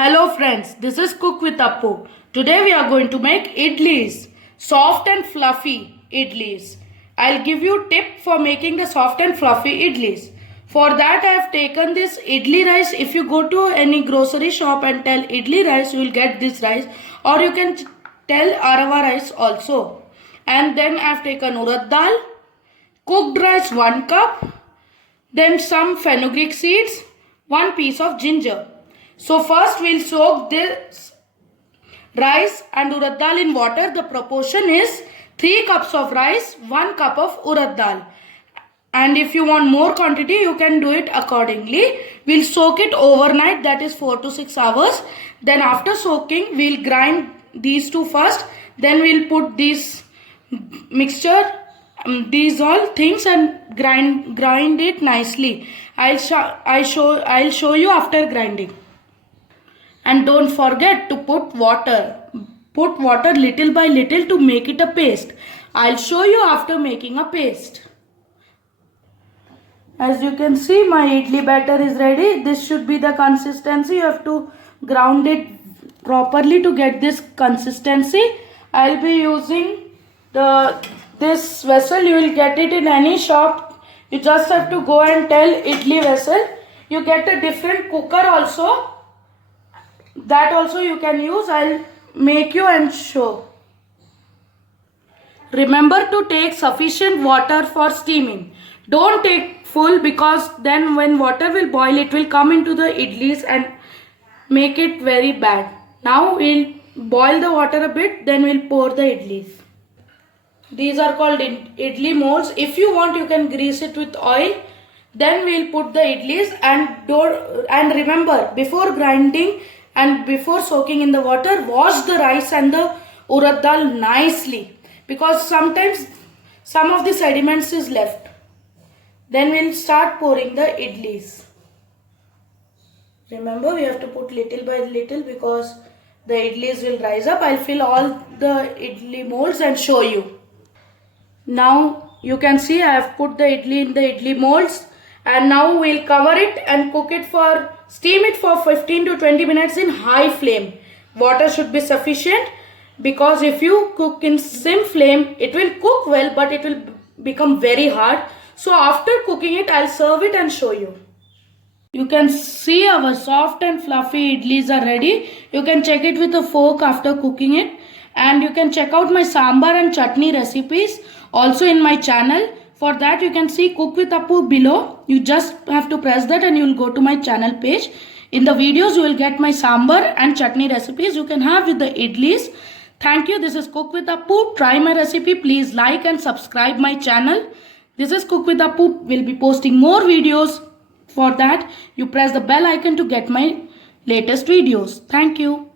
Hello friends, this is Cook with Appu. Today we are going to make idlis, soft and fluffy idlis. I'll give you a tip for making the soft and fluffy idlis. For that I have taken this idli rice. If you go to any grocery shop and tell idli rice, you will get this rice, or you can tell arava rice also. And then I have taken urad dal, cooked rice 1 cup, then some fenugreek seeds, 1 piece of ginger. So first we'll soak this rice and urad dal in water. The proportion is 3 cups of rice, 1 cup of urad dal. And if you want more quantity, you can do it accordingly. We'll soak it overnight, that is 4 to 6 hours. Then after soaking, we'll grind these two first. Then we'll put this mixture, these all things, and grind it nicely. I'll show you after grinding. And don't forget to put water. Put water little by little to make it a paste. I'll show you after making a paste. As you can see, my idli batter is ready. This should be the consistency. You have to ground it properly to get this consistency. I'll be using this vessel. You will get it in any shop. You just have to go and tell idli vessel. You get a different cooker also. That also you can use. I'll make you and show. Remember to take sufficient water for steaming. Don't take full, because then when water will boil, it will come into the idlis and make it very bad. Now we'll boil the water a bit, then we'll pour the idlis. These are called idli molds. If you want, you can grease it with oil. Then we'll put the idlis, and remember, before grinding and before soaking in the water, wash the rice and the urad dal nicely, because sometimes some of the sediments is left. Then we'll start pouring the idlis. Remember, we have to put little by little because the idlis will rise up. I'll fill all the idli molds and show you. Now you can see I have put the idli in the idli molds, and now we'll cover it and steam it for 15 to 20 minutes in high flame. Water should be sufficient, because if you cook in sim flame, it will cook well, but it will become very hard. So after cooking it, I'll serve it and show you. You can see our soft and fluffy idlis are ready. You can check it with a fork after cooking it. And you can check out my sambar and chutney recipes also in my channel. For that, you can see Cook with Appu below. You just have to press that and you will go to my channel page. In the videos, you will get my sambar and chutney recipes you can have with the idlis. Thank you. This is Cook with Appu. Try my recipe. Please like and subscribe my channel. This is Cook with Appu. We'll be posting more videos. For that, you press the bell icon to get my latest videos. Thank you.